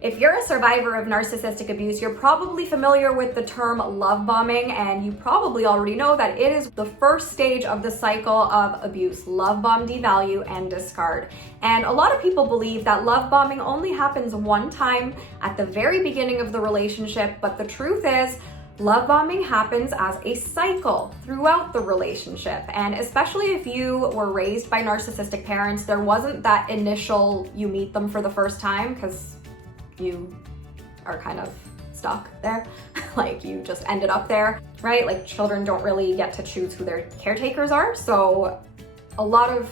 If you're a survivor of narcissistic abuse, you're probably familiar with the term love bombing, and you probably already know that it is the first stage of the cycle of abuse. Love bomb, devalue, and discard. And a lot of people believe that love bombing only happens one time at the very beginning of the relationship, but the truth is, love bombing happens as a cycle throughout the relationship. And especially if you were raised by narcissistic parents, there wasn't that initial you meet them for the first time, because you are kind of stuck there. Like, you just ended up there, right? Like, children don't really get to choose who their caretakers are. So a lot of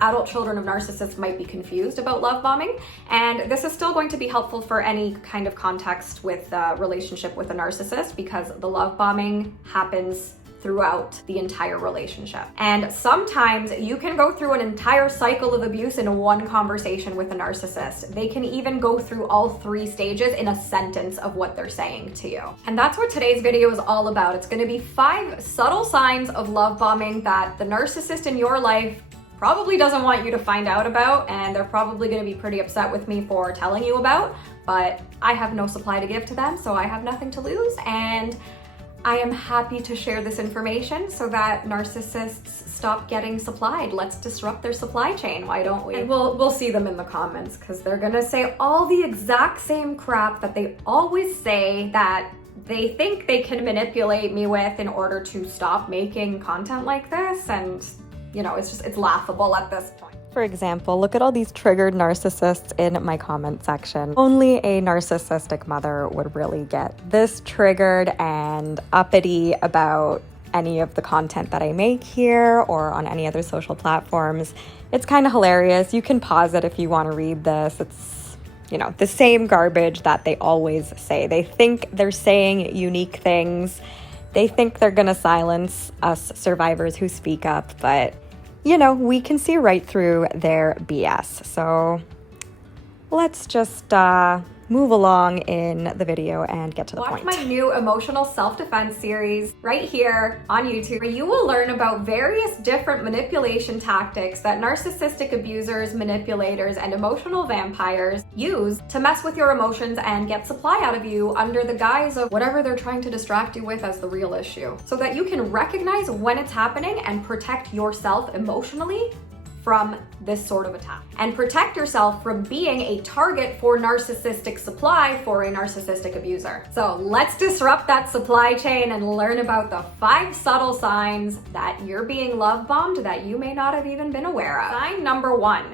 adult children of narcissists might be confused about love bombing. And this is still going to be helpful for any kind of context with a relationship with a narcissist, because the love bombing happens throughout the entire relationship. And sometimes you can go through an entire cycle of abuse in one conversation with a narcissist. They can even go through all 3 stages in a sentence of what they're saying to you. And that's what today's video is all about. It's gonna be 5 subtle signs of love bombing that the narcissist in your life probably doesn't want you to find out about, and they're probably gonna be pretty upset with me for telling you about, but I have no supply to give to them, so I have nothing to lose, and I am happy to share this information so that narcissists stop getting supplied. Let's disrupt their supply chain, why don't we? And we'll see them in the comments, because they're gonna say all the exact same crap that they always say that they think they can manipulate me with in order to stop making content like this, and you know, it's laughable at this point. For example, look at all these triggered narcissists in my comment section. Only a narcissistic mother would really get this triggered and uppity about any of the content that I make here or on any other social platforms. It's kind of hilarious. You can pause it if you want to read this. It's, you know, the same garbage that they always say. They think they're saying unique things. They think they're gonna silence us survivors who speak up, but you know, we can see right through their BS. So let's just move along in the video and get to the point. Watch my new emotional self-defense series right here on YouTube, where you will learn about various different manipulation tactics that narcissistic abusers, manipulators, and emotional vampires use to mess with your emotions and get supply out of you under the guise of whatever they're trying to distract you with as the real issue, so that you can recognize when it's happening and protect yourself emotionally from this sort of attack, and protect yourself from being a target for narcissistic supply for a narcissistic abuser. So let's disrupt that supply chain and learn about the 5 subtle signs that you're being love bombed that you may not have even been aware of. Sign number 1.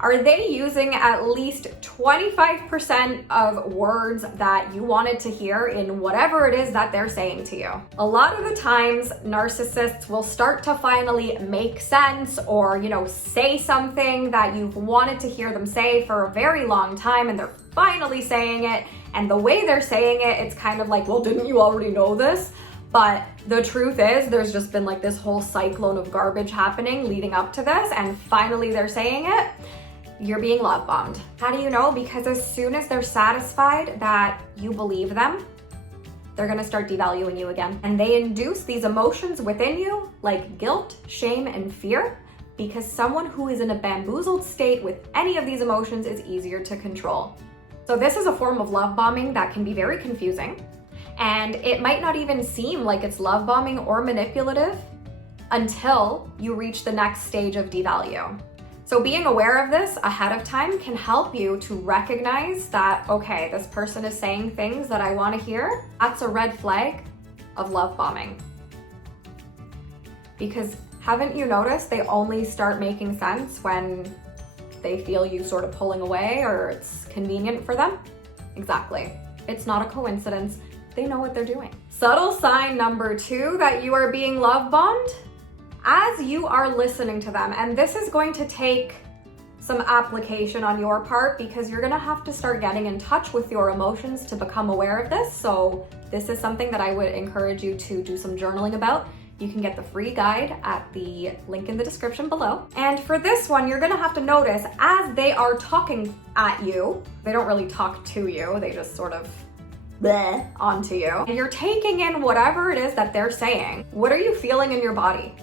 Are they using at least 25% of words that you wanted to hear in whatever it is that they're saying to you? A lot of the times, narcissists will start to finally make sense or, you know, say something that you've wanted to hear them say for a very long time, and they're finally saying it. And the way they're saying it, it's kind of like, well, didn't you already know this? But the truth is, there's just been like this whole cyclone of garbage happening leading up to this, and finally they're saying it. You're being love bombed. How do you know? Because as soon as they're satisfied that you believe them, they're gonna start devaluing you again. And they induce these emotions within you, like guilt, shame, and fear, because someone who is in a bamboozled state with any of these emotions is easier to control. So this is a form of love bombing that can be very confusing, and it might not even seem like it's love bombing or manipulative until you reach the next stage of devalue. So being aware of this ahead of time can help you to recognize that, okay, this person is saying things that I want to hear. That's a red flag of love bombing. Because haven't you noticed they only start making sense when they feel you sort of pulling away or it's convenient for them? Exactly. It's not a coincidence. They know what they're doing. Subtle sign number 2 that you are being love bombed. As you are listening to them, and this is going to take some application on your part, because you're gonna have to start getting in touch with your emotions to become aware of this. So this is something that I would encourage you to do some journaling about. You can get the free guide at the link in the description below. And for this one, you're gonna have to notice as they are talking at you, they don't really talk to you, they just sort of bleh onto you. And you're taking in whatever it is that they're saying. What are you feeling in your body?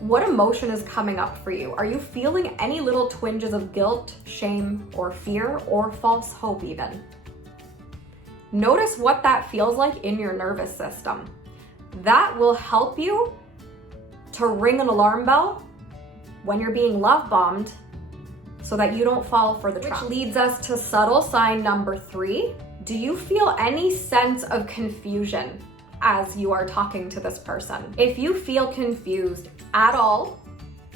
What emotion is coming up for you? Are you feeling any little twinges of guilt, shame, or fear, or false hope even? Notice what that feels like in your nervous system. That will help you to ring an alarm bell when you're being love bombed so that you don't fall for the trap. Which leads us to subtle sign number 3. Do you feel any sense of confusion as you are talking to this person? If you feel confused at all,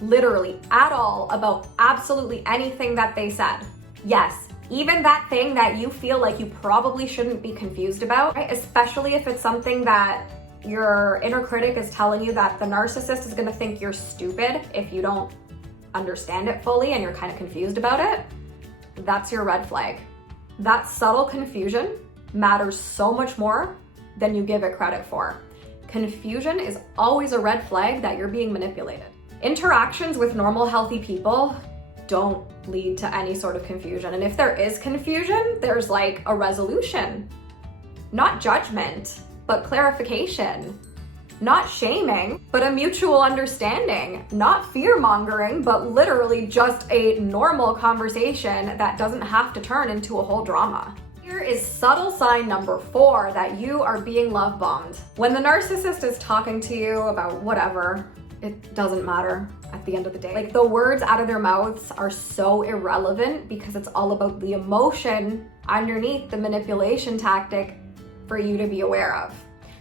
literally at all, about absolutely anything that they said, yes, even that thing that you feel like you probably shouldn't be confused about, right? Especially if it's something that your inner critic is telling you that the narcissist is gonna think you're stupid if you don't understand it fully and you're kind of confused about it, that's your red flag. That subtle confusion matters so much more than you give it credit for. Confusion is always a red flag that you're being manipulated. Interactions with normal, healthy people don't lead to any sort of confusion. And if there is confusion, there's like a resolution. Not judgment, but clarification. Not shaming, but a mutual understanding. Not fear-mongering, but literally just a normal conversation that doesn't have to turn into a whole drama. Here is subtle sign number 4 that you are being love bombed. When the narcissist is talking to you about whatever, it doesn't matter at the end of the day. Like, the words out of their mouths are so irrelevant because it's all about the emotion underneath the manipulation tactic for you to be aware of.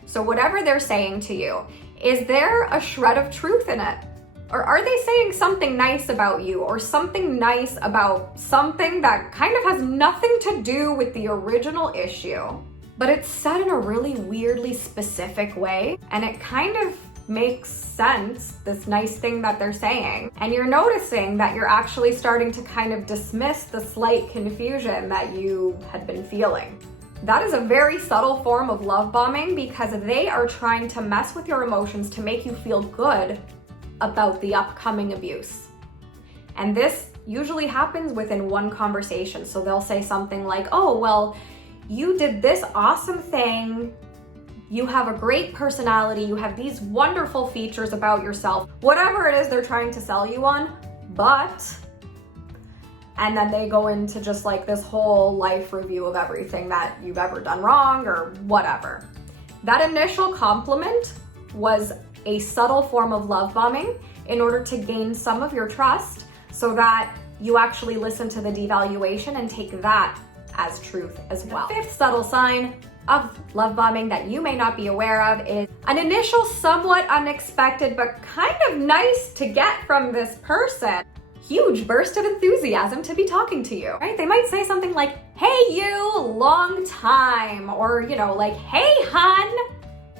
So whatever they're saying to you, is there a shred of truth in it? Or are they saying something nice about you, or something nice about something that kind of has nothing to do with the original issue, but it's said in a really weirdly specific way, and it kind of makes sense, this nice thing that they're saying, and you're noticing that you're actually starting to kind of dismiss the slight confusion that you had been feeling. That is a very subtle form of love bombing because they are trying to mess with your emotions to make you feel good about the upcoming abuse. And this usually happens within one conversation. So they'll say something like, oh, well, you did this awesome thing. You have a great personality. You have these wonderful features about yourself. Whatever it is they're trying to sell you on, but... And then they go into just like this whole life review of everything that you've ever done wrong or whatever. That initial compliment was a subtle form of love bombing in order to gain some of your trust so that you actually listen to the devaluation and take that as truth as well. The 5th subtle sign of love bombing that you may not be aware of is an initial, somewhat unexpected, but kind of nice to get from this person. Huge burst of enthusiasm to be talking to you, right? They might say something like, hey you, long time, or like, hey hun.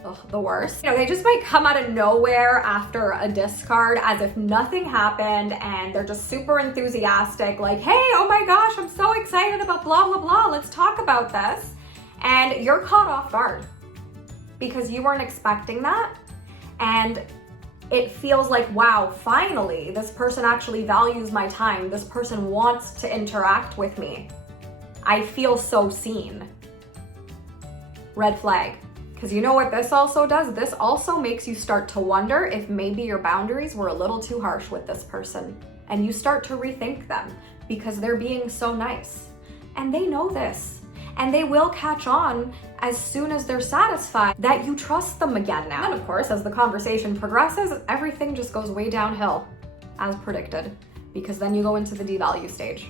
Ugh, the worst. They just might come out of nowhere after a discard as if nothing happened, and they're just super enthusiastic, like, hey, oh my gosh, I'm so excited about blah, blah, blah, let's talk about this. And you're caught off guard because you weren't expecting that. And it feels like, wow, finally, this person actually values my time. This person wants to interact with me. I feel so seen. Red flag. Because you know what this also does? This also makes you start to wonder if maybe your boundaries were a little too harsh with this person. And you start to rethink them because they're being so nice. And they know this. And they will catch on as soon as they're satisfied that you trust them again now. And of course, as the conversation progresses, everything just goes way downhill, as predicted, because then you go into the devalue stage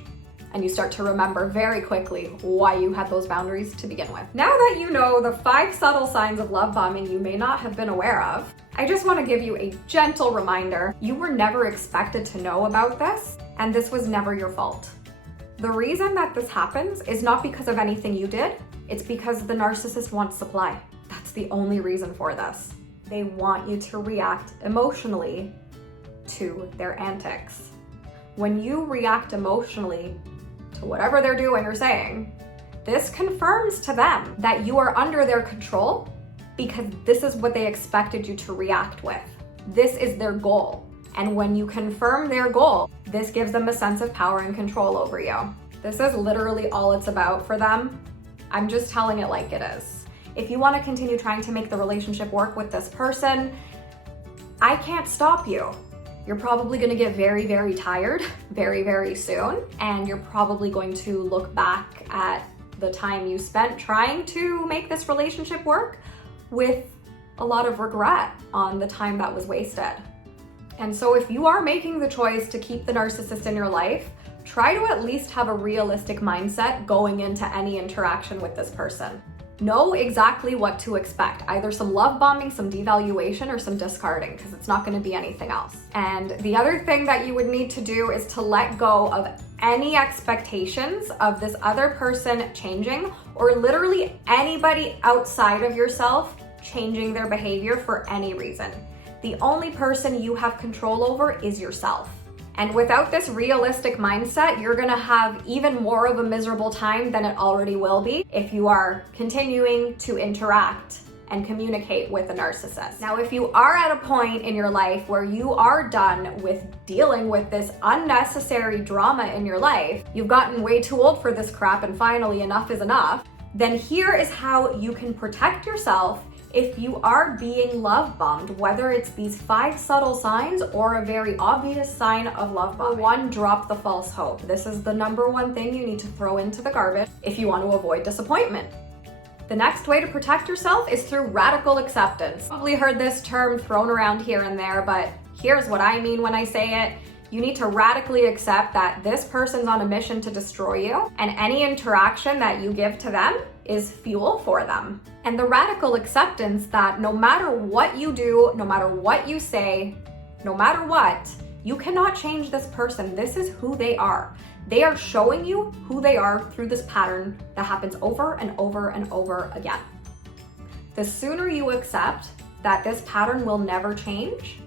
and you start to remember very quickly why you had those boundaries to begin with. Now that you know the 5 subtle signs of love bombing you may not have been aware of, I just want to give you a gentle reminder. You were never expected to know about this, and this was never your fault. The reason that this happens is not because of anything you did, it's because the narcissist wants supply. That's the only reason for this. They want you to react emotionally to their antics. When you react emotionally to whatever they're doing or saying, this confirms to them that you are under their control because this is what they expected you to react with. This is their goal. And when you confirm their goal, this gives them a sense of power and control over you. This is literally all it's about for them. I'm just telling it like it is. If you want to continue trying to make the relationship work with this person, I can't stop you. You're probably gonna get very, very tired very, very soon. And you're probably going to look back at the time you spent trying to make this relationship work with a lot of regret on the time that was wasted. And so if you are making the choice to keep the narcissist in your life, try to at least have a realistic mindset going into any interaction with this person. Know exactly what to expect, either some love bombing, some devaluation, or some discarding, because it's not going to be anything else. And the other thing that you would need to do is to let go of any expectations of this other person changing, or literally anybody outside of yourself changing their behavior for any reason. The only person you have control over is yourself. And without this realistic mindset, you're gonna have even more of a miserable time than it already will be if you are continuing to interact and communicate with a narcissist. Now, if you are at a point in your life where you are done with dealing with this unnecessary drama in your life, you've gotten way too old for this crap and finally enough is enough, then here is how you can protect yourself if you are being love bombed, whether it's these 5 subtle signs or a very obvious sign of love bombing. One, drop the false hope. This is the number one thing you need to throw into the garbage if you want to avoid disappointment. The next way to protect yourself is through radical acceptance. Probably heard this term thrown around here and there, but here's what I mean when I say it. You need to radically accept that this person's on a mission to destroy you, and any interaction that you give to them is fuel for them. And the radical acceptance that no matter what you do, no matter what you say, no matter what, you cannot change this person. This is who they are. They are showing you who they are through this pattern that happens over and over and over again. The sooner you accept that this pattern will never change,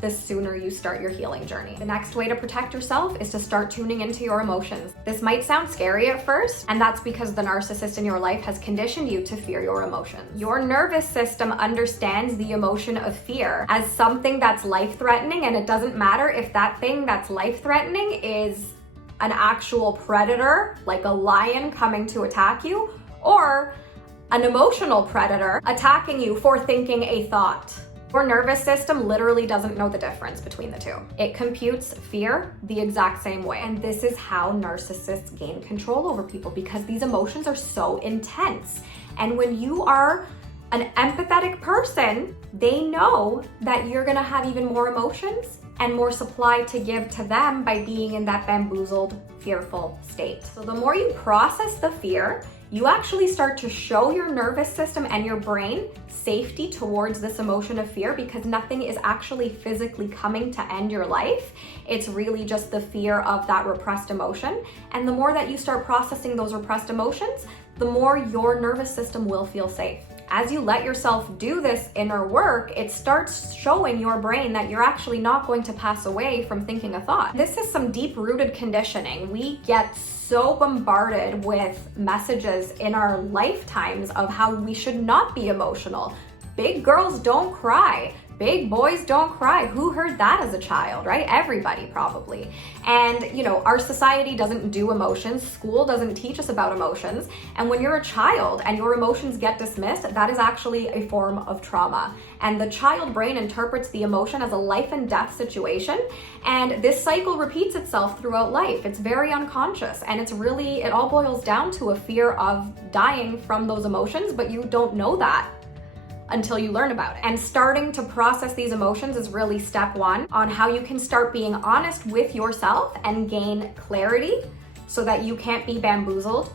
the sooner you start your healing journey. The next way to protect yourself is to start tuning into your emotions. This might sound scary at first, and that's because the narcissist in your life has conditioned you to fear your emotions. Your nervous system understands the emotion of fear as something that's life-threatening, and it doesn't matter if that thing that's life-threatening is an actual predator, like a lion coming to attack you, or an emotional predator attacking you for thinking a thought. Your nervous system literally doesn't know the difference between the two. It computes fear the exact same way. And this is how narcissists gain control over people, because these emotions are so intense. And when you are an empathetic person, they know that you're gonna have even more emotions and more supply to give to them by being in that bamboozled, fearful state. So the more you process the fear, you actually start to show your nervous system and your brain safety towards this emotion of fear, because nothing is actually physically coming to end your life. It's really just the fear of that repressed emotion. And the more that you start processing those repressed emotions, the more your nervous system will feel safe. As you let yourself do this inner work, it starts showing your brain that you're actually not going to pass away from thinking a thought. This is some deep-rooted conditioning. We get so bombarded with messages in our lifetimes of how we should not be emotional. Big girls don't cry. Big boys don't cry. Who heard that as a child, right? Everybody probably. And you know, our society doesn't do emotions. School doesn't teach us about emotions. And when you're a child and your emotions get dismissed, that is actually a form of trauma. And the child brain interprets the emotion as a life and death situation. And this cycle repeats itself throughout life. It's very unconscious. And it all boils down to a fear of dying from those emotions, but you don't know that until you learn about it. And starting to process these emotions is really step one on how you can start being honest with yourself and gain clarity so that you can't be bamboozled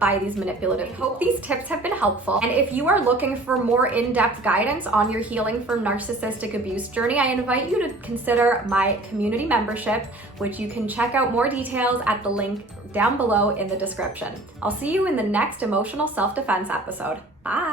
by these manipulative people. I hope these tips have been helpful. And if you are looking for more in-depth guidance on your healing from narcissistic abuse journey, I invite you to consider my community membership, which you can check out more details at the link down below in the description. I'll see you in the next emotional self-defense episode. Bye.